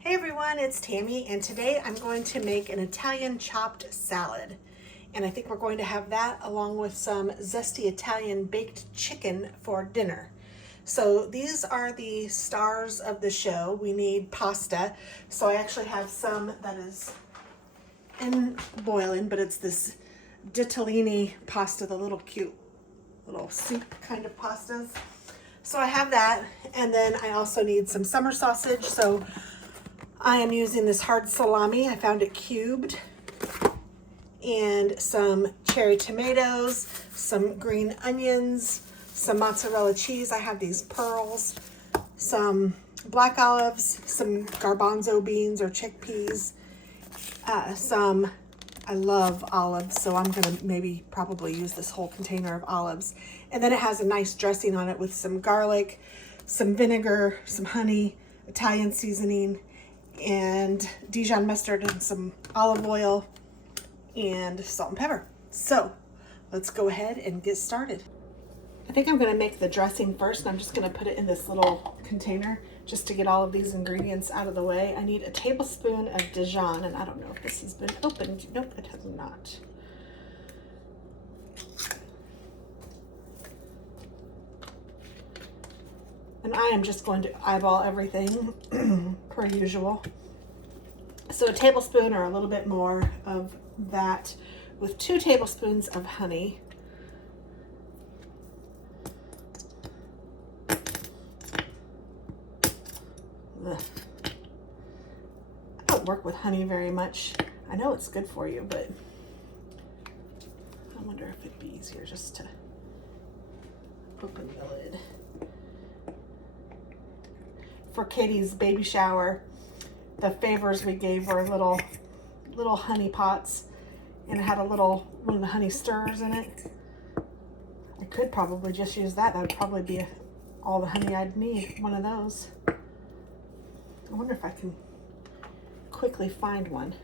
Hey everyone, it's Tammy, and today I'm going to make an Italian chopped salad. And I think we're going to have that along with some zesty Italian baked chicken for dinner. So these are the stars of the show. We need pasta. So I actually have some that is in boiling, but it's this ditalini pasta, the little cute little soup kind of pastas. So I have that, and then I also need some summer sausage. So I am using this hard salami. I found it cubed, and some cherry tomatoes, some green onions, some mozzarella cheese. I have these pearls, some black olives, some garbanzo beans or chickpeas, I love olives, so I'm gonna probably use this whole container of olives. And then it has a nice dressing on it with some garlic, some vinegar, some honey, Italian seasoning, and Dijon mustard, and some olive oil, and salt and pepper. So let's go ahead and get started. I think I'm gonna make the dressing first, and I'm just gonna put it in this little container just to get all of these ingredients out of the way. I need a tablespoon of Dijon, and I don't know if this has been opened. Nope, it has not. And I am just going to eyeball everything per usual. So a tablespoon or a little bit more of that with 2 tablespoons of honey. Ugh. I don't work with honey very much. I know it's good for you, but I wonder if it'd be easier just to open the lid. For Katie's baby shower, the favors we gave were little honey pots, and it had one of the honey stirrers in it. I could probably just use that. That would probably be all the honey I'd need, one of those. I wonder if I can quickly find one.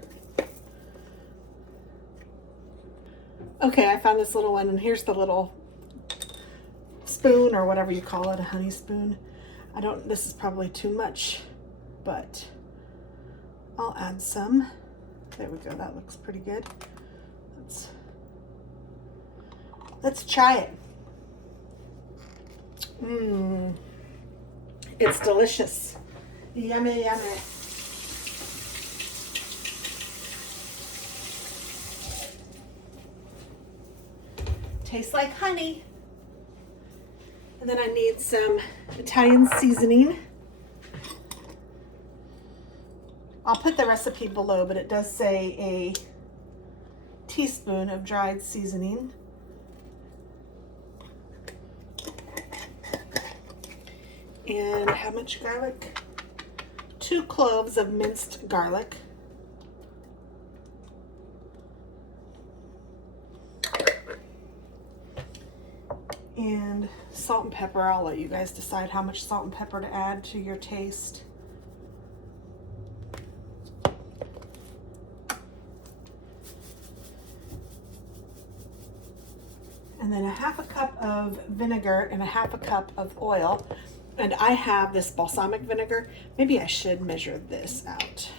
Okay, I found this little one, and here's the little spoon, or whatever you call it, a honey spoon. This is probably too much, but I'll add some. There we go, that looks pretty good. Let's try it. It's delicious. Yummy, yummy. Tastes like honey. And then I need some Italian seasoning. I'll put the recipe below, but it does say a teaspoon of dried seasoning. And how much garlic? 2 cloves of minced garlic. And salt and pepper. I'll let you guys decide how much salt and pepper to add to your taste. And then a 1/2 cup of vinegar and a 1/2 cup of oil. And I have this balsamic vinegar. Maybe I should measure this out.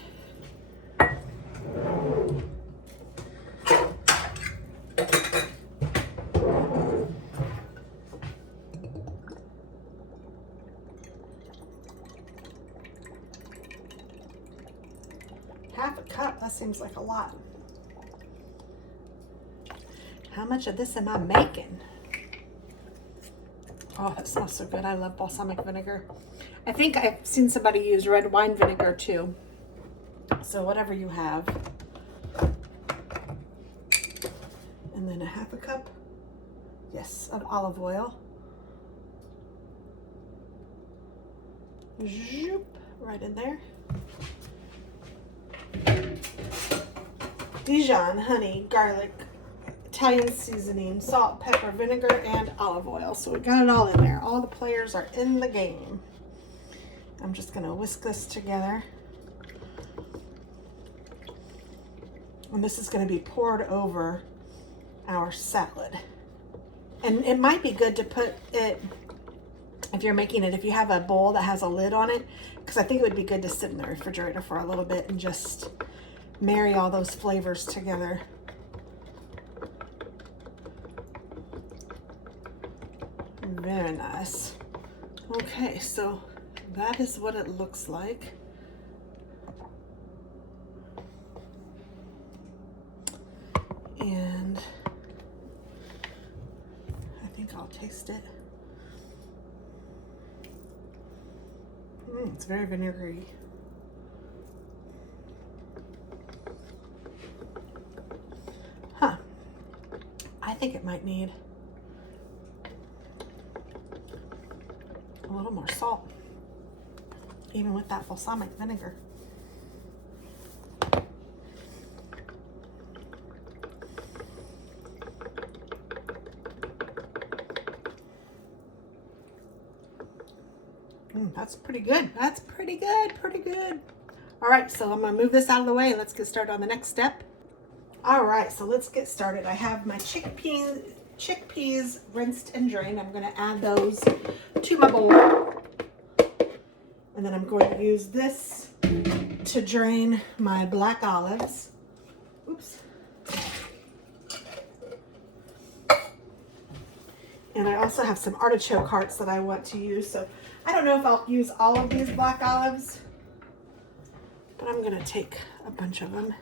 Half a cup, that seems like a lot. How much of this am I making? Oh, that smells so good. I love balsamic vinegar. I think I've seen somebody use red wine vinegar too. So whatever you have. And then a 1/2 cup, yes, of olive oil. Zoop, right in there. Dijon, honey, garlic, Italian seasoning, salt, pepper, vinegar, and olive oil. So we got it all in there. All the players are in the game. I'm just gonna whisk this together. And this is gonna be poured over our salad. And it might be good to put it if you're making it, if you have a bowl that has a lid on it, because I think it would be good to sit in the refrigerator for a little bit and just marry all those flavors together. Very nice. Okay, so that is what it looks like. And I think I'll taste it. It's very vinegary. Huh. I think it might need a little more salt, even with that balsamic vinegar. That's pretty good. That's pretty good, pretty good. All right, so I'm gonna move this out of the way. Let's get started on the next step. All right, so let's get started. I have my chickpeas rinsed and drained. I'm gonna add those to my bowl. And then I'm going to use this to drain my black olives. Oops. And I also have some artichoke hearts that I want to use. So I don't know if I'll use all of these black olives, but I'm gonna take a bunch of them.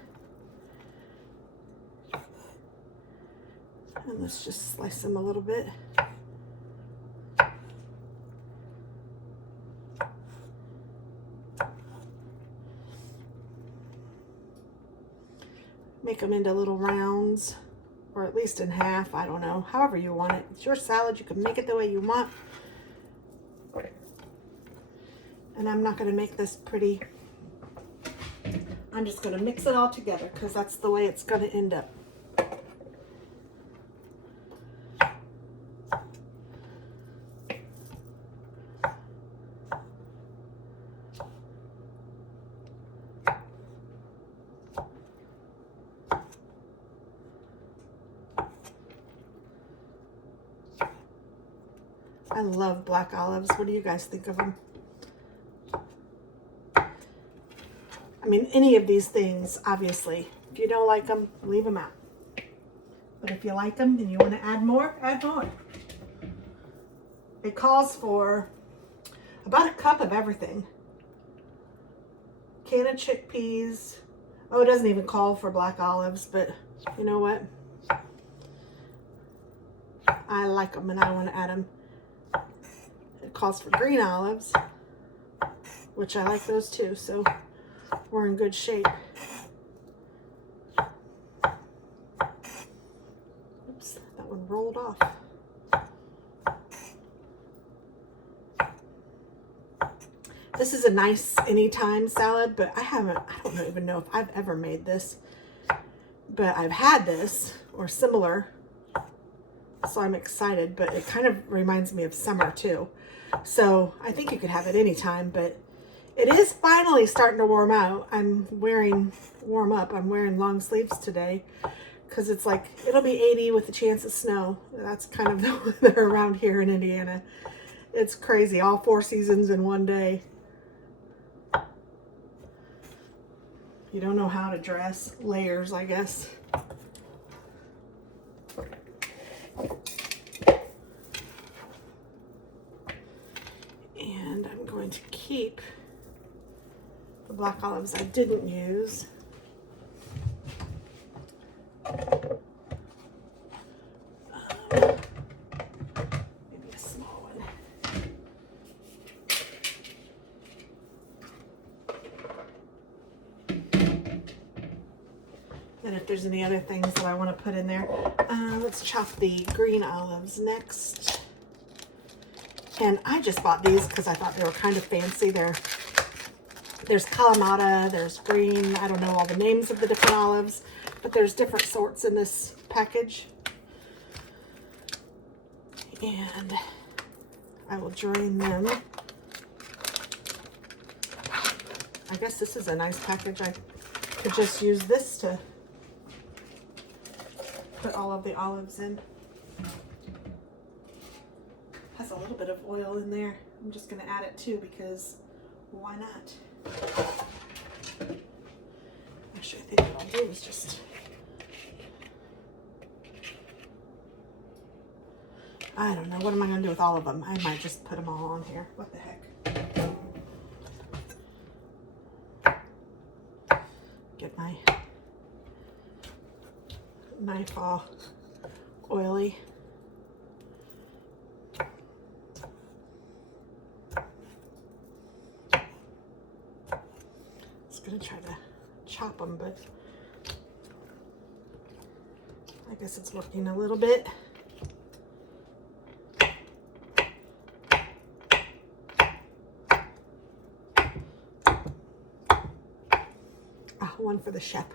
And let's just slice them a little bit. Make them into little rounds, or at least in half, I don't know, however you want it. It's your salad, you can make it the way you want. And I'm not gonna make this pretty. I'm just gonna mix it all together because that's the way it's gonna end up. I love black olives. What do you guys think of them? I mean, any of these things, obviously. If you don't like them, leave them out. But if you like them and you want to add more, add more. It calls for about a cup of everything. Can of chickpeas. Oh, it doesn't even call for black olives, but you know what? I like them and I want to add them. It calls for green olives, which I like those too, so we're in good shape. Oops, that one rolled off. This is a nice anytime salad, but I don't even know if I've ever made this, but I've had this or similar, so I'm excited, but it kind of reminds me of summer too. So I think you could have it anytime, but it is finally starting to warm out. I'm wearing long sleeves today because it's like, it'll be 80 with a chance of snow. That's kind of the weather around here in Indiana. It's crazy, all 4 seasons in one day. You don't know how to dress. Layers, I guess. And I'm going to keep the black olives I didn't use. Maybe a small one. And if there's any other things that I want to put in there, let's chop the green olives next. And I just bought these because I thought they were kind of fancy. There's Kalamata, there's green, I don't know all the names of the different olives, but there's different sorts in this package. And I will drain them. I guess this is a nice package. I could just use this to put all of the olives in. Has a little bit of oil in there. I'm just going to add it too because why not? Actually, I think what I'll do is just... I don't know. What am I going to do with all of them? I might just put them all on here. What the heck? Get my knife all oily. Just going to try to chop them, but I guess it's working a little bit. One for the chef.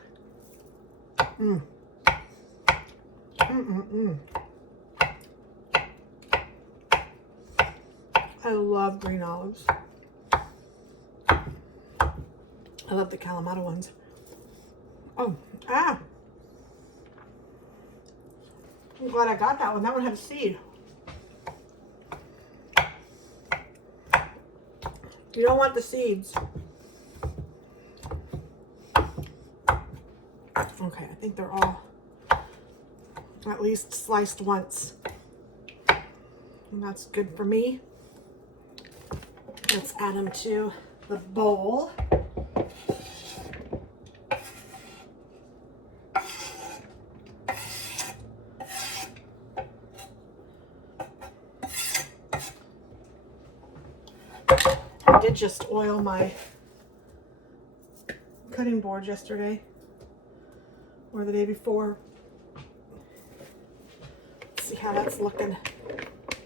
I love green olives. I love the Kalamata ones. I'm glad I got that one. That one had a seed. You don't want the seeds. Okay, I think they're all at least sliced once. And that's good for me. Let's add them to the bowl. I did just oil my cutting board yesterday. Or the day before. Let's see how that's looking.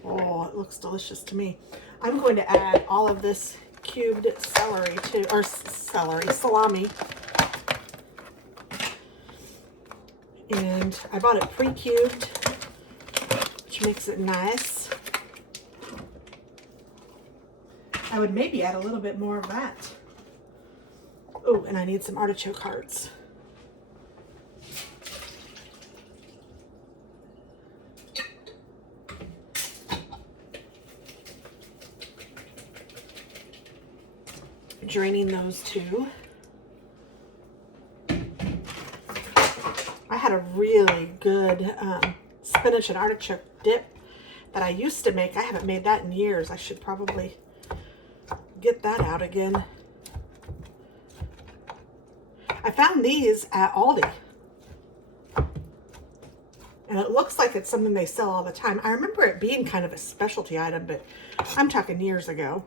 Oh, it looks delicious to me. I'm going to add all of this cubed celery to, or salami. And I bought it pre-cubed, which makes it nice. I would maybe add a little bit more of that. Oh, and I need some artichoke hearts. Draining those two. I had a really good spinach and artichoke dip that I used to make. I haven't made that in years. I should probably get that out again. I found these at Aldi. And it looks like it's something they sell all the time. I remember it being kind of a specialty item, but I'm talking years ago.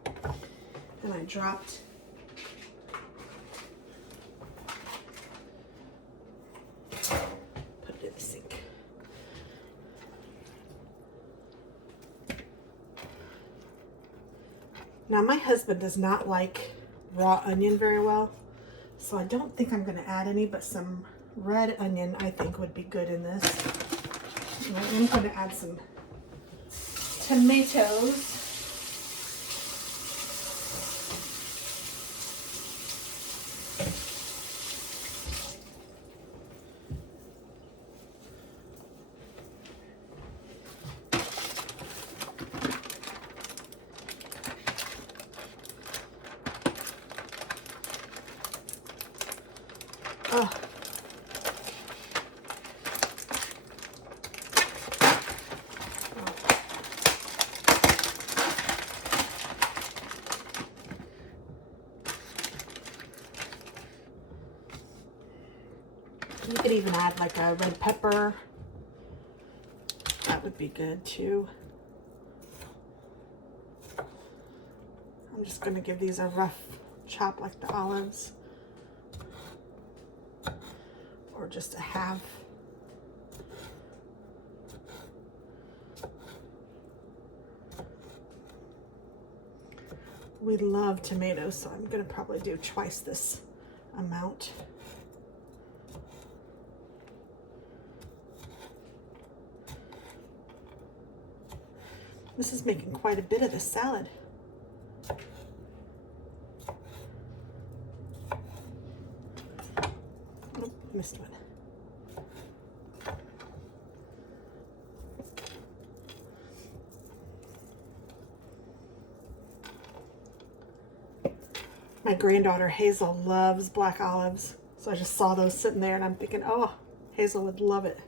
And I dropped Now my husband does not like raw onion very well, so I don't think I'm going to add any, but some red onion I think would be good in this. And I am going to add some tomatoes. Oh. You could even add like a red pepper. That would be good too. I'm just going to give these a rough chop like the olives. Or just a half. We love tomatoes, so I'm going to probably do twice this amount. This is making quite a bit of the salad. Oh, missed one. My granddaughter Hazel loves black olives. So I just saw those sitting there and I'm thinking, oh, Hazel would love it.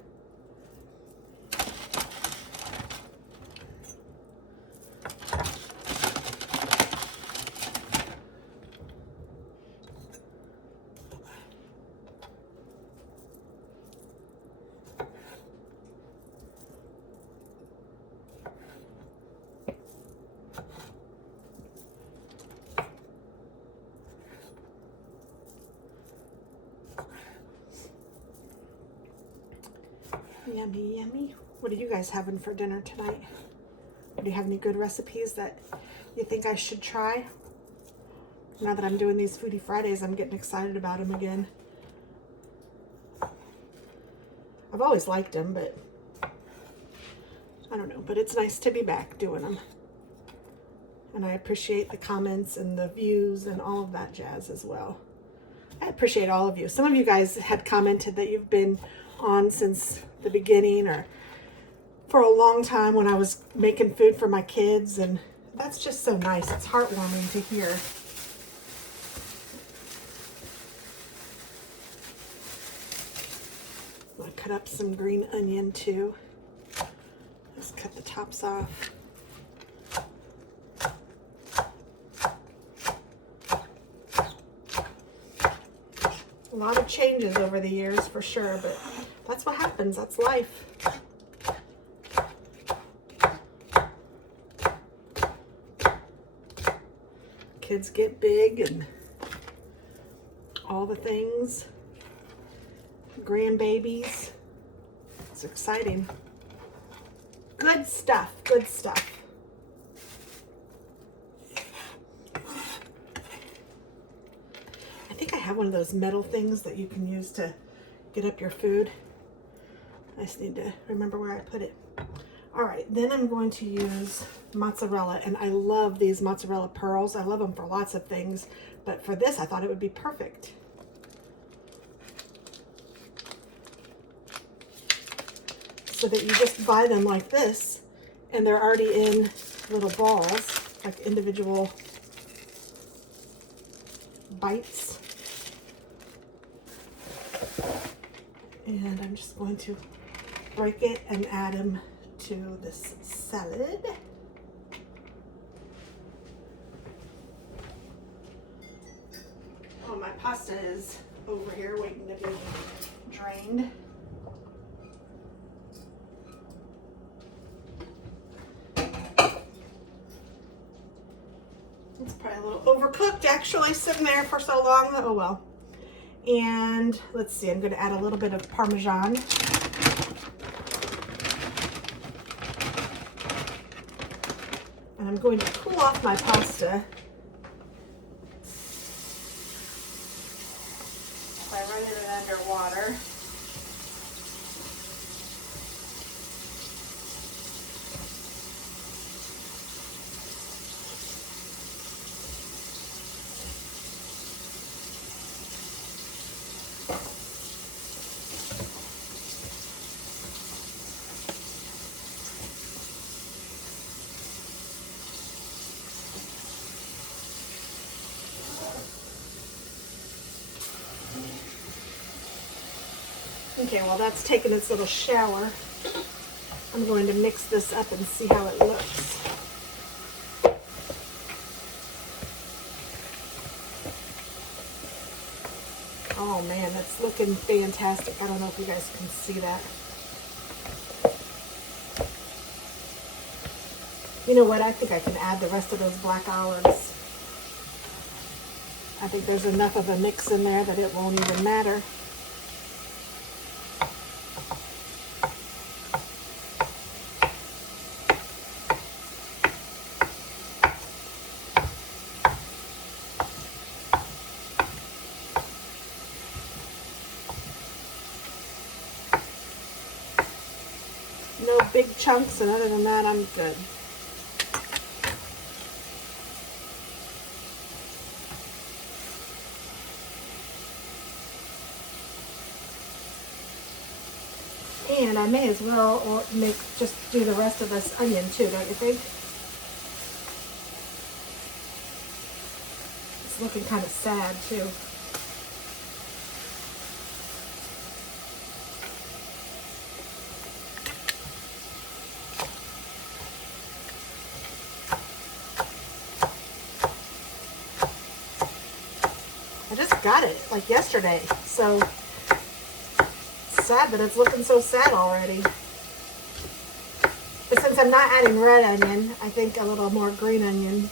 Yummy, yummy. What are you guys having for dinner tonight? Do you have any good recipes that you think I should try? Now that I'm doing these Foodie Fridays, I'm getting excited about them again. I've always liked them, but I don't know. But it's nice to be back doing them. And I appreciate the comments and the views and all of that jazz as well. I appreciate all of you. Some of you guys had commented that you've been on since the beginning or for a long time when I was making food for my kids, and that's just so nice. It's heartwarming to hear. I'm gonna cut up some green onion too. Just cut the tops off. A lot of changes over the years for sure, but that's what happens. That's life. Kids get big and all the things. Grandbabies. It's exciting. Good stuff. Good stuff. I think I have one of those metal things that you can use to get up your food. I just need to remember where I put it. All right, then I'm going to use mozzarella, and I love these mozzarella pearls. I love them for lots of things, but for this I thought it would be perfect. So that you just buy them like this, and they're already in little balls, like individual bites. And I'm just going to break it and add them to this salad. Oh, my pasta is over here waiting to be drained. It's probably a little overcooked actually, sitting there for so long. Oh well. And let's see, I'm going to add a little bit of Parmesan. And I'm going to cool off my pasta by running it under water. Okay, while that's taking its little shower, I'm going to mix this up and see how it looks. Oh man, that's looking fantastic. I don't know if you guys can see that. You know what? I think I can add the rest of those black olives. I think there's enough of a mix in there that it won't even matter. No big chunks, and other than that, I'm good. And I may as well just do the rest of this onion too, don't you think? It's It's looking kind of sad too. I just got it like yesterday, so it's sad that it's looking so sad already. But since I'm not adding red onion, I think a little more green onion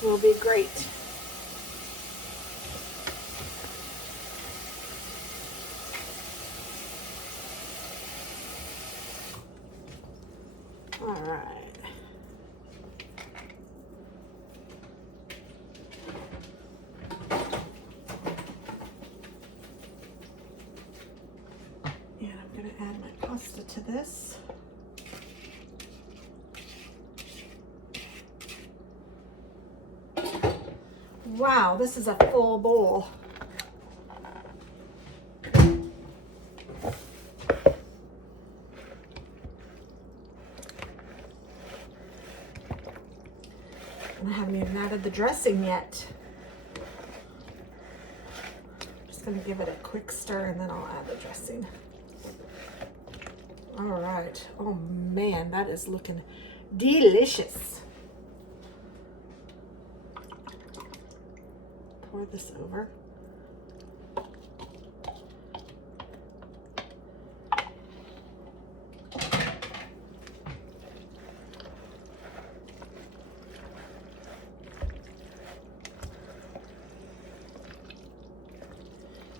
will be great. All right. And I'm going to add my pasta to this. Wow, this is a full bowl. And I haven't even added the dressing yet. Just gonna give it a quick stir and then I'll add the dressing. All right. Oh man, that is looking delicious. Pour this over.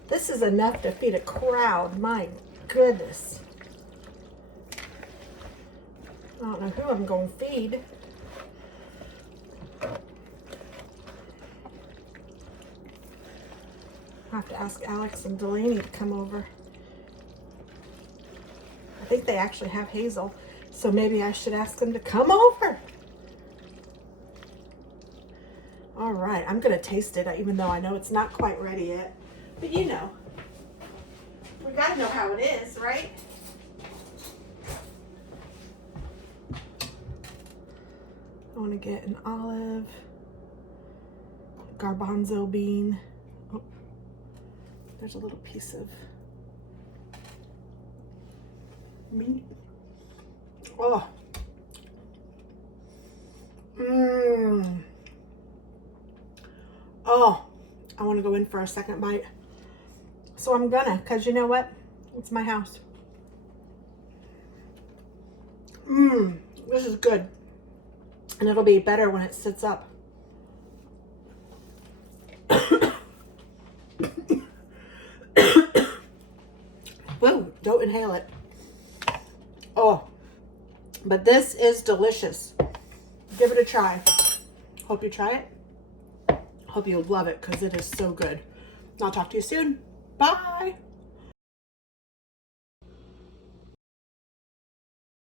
This is enough to feed a crowd. My goodness. I don't know who I'm going to feed. I have to ask Alex and Delaney to come over. I think they actually have Hazel, so maybe I should ask them to come over. All right, I'm gonna taste it, even though I know it's not quite ready yet. But you know, we gotta know how it is, right? I wanna get an olive, garbanzo bean. Oh, there's a little piece of meat. Oh. Mmm. Oh, I want to go in for a second bite. So I'm gonna, because you know what? It's my house. Mmm, this is good. And it'll be better when it sits up. Whoa, don't inhale it. Oh, but this is delicious. Give it a try. Hope you try it. Hope you'll love it because it is so good. I'll talk to you soon. Bye.